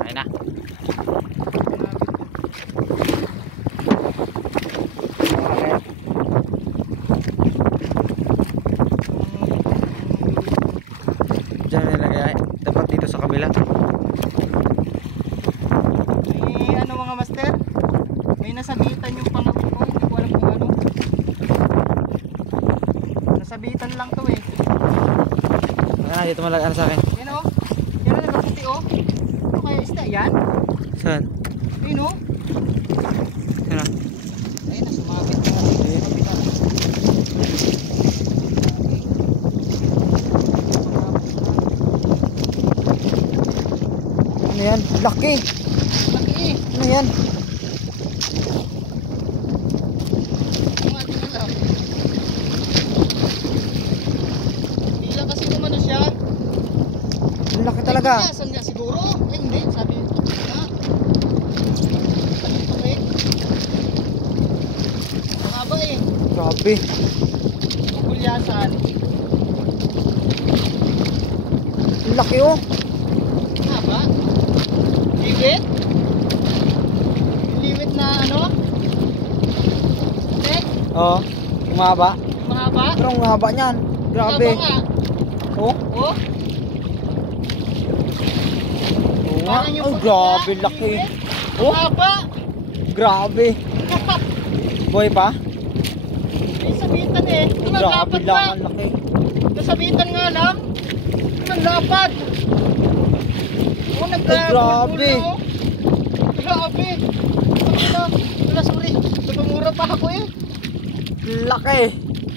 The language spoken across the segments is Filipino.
Ayun na. Diyan nilagay. Dapat dito sa kabila. Ano mga master? May nasabitan yung pangawin ko. Hindi ko alam kung ano. Nasabitan lang to eh. Ah, dito malagaan sa akin. Yan o. Yan o, nagkaputi o. Ano kaya isda? Yan? Saan? Ayun o. Yan na. Ayun na, sumabit na natin. Ano yan? Laki! Laki eh. Ano yan? Ang ating alam. Hindi lang kasi naman na siya. Ang laki talaga. Ay, saan niya siguro? Ay hindi, sabi na. Sabi ito eh. Mahaba eh. Grabe. Pagulyasan. Ang laki oh. Mahaba. Liwit. Liwit na ano? Eh? Oo. Umaba. Mahaba. Pero ang haba niyan. Grabe. Mahaba nga. Oh. Oh. Oo nga. Parang yung Oh, puti grabe na, laki. liwit. Oh. Mahaba. Grabe. Boy pa? Ay, sabitan eh. Ito nga, Grabe lapad lang pa. ang laki. Nasabitan nga lang. Ang lapad. Oh, grabe. Grabe. Wala, sorry. Nagmumura pa ako eh. Laki.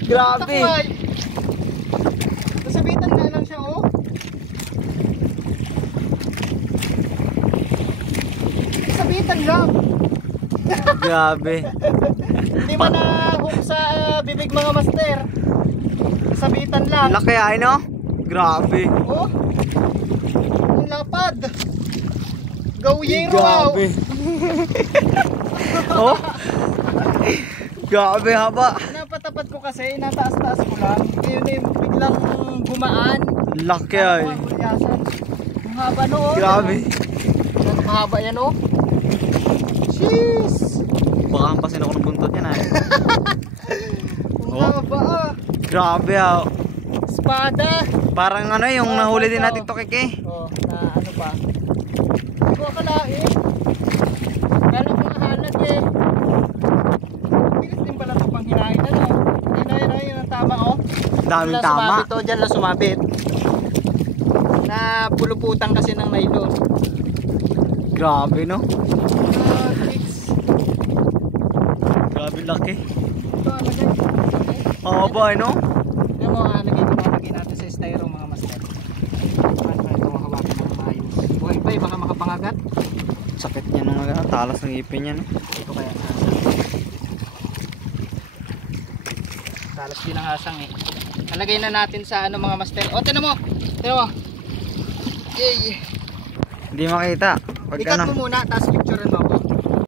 Grabe. Takway. Nasabitan nga lang siya oh. Nasabitan lang. Grabe. Hindi man na-hook sa bibig mga master. Nasabitan lang. Laki ay no? Grabe. Oh. Ang lapad. Gawyero wow. Grabe. Oh. Grabe haba. Napatapat ko kasi, nataas-taas ko lang. Ngayon eh, biglang gumaan. Laki ay. Ang haba noon. Grabe. Ang mahaba yan oh. Jeez. Baka hampasin ako ng buntot yan ay. Ang Oh. haba ah. Grabe ah. Espada. Parang ano yung nahuli din natin to keke. Oh, na ano pa. Hindi ko akalain. Kala ko mahalad eh. Bilis din pala ito pang hinahin. Ano? Yun ang tama oh. Daming Diyan lang tama. Sumabit, oh. Diyan lang sumabit. Na puluputan kasi ng nylon. Grabe no? Tricks. Grabe laki. Ito, lagay. Haba ay no? Yan mo, lagay natin sa styro mga master. Paano ba ito hawakan ng maayos? Buhay pa eh, baka makapangagat. Sakit niya nung talas ng ipin niya no? Ito kaya ang hasang. Talas din ang hasang eh. Nalagay na natin sa ano mga master. O, tinan mo! Tinan mo! Yay! Hindi makita. Pag Ikat ano. mo muna, tapos picturean mo.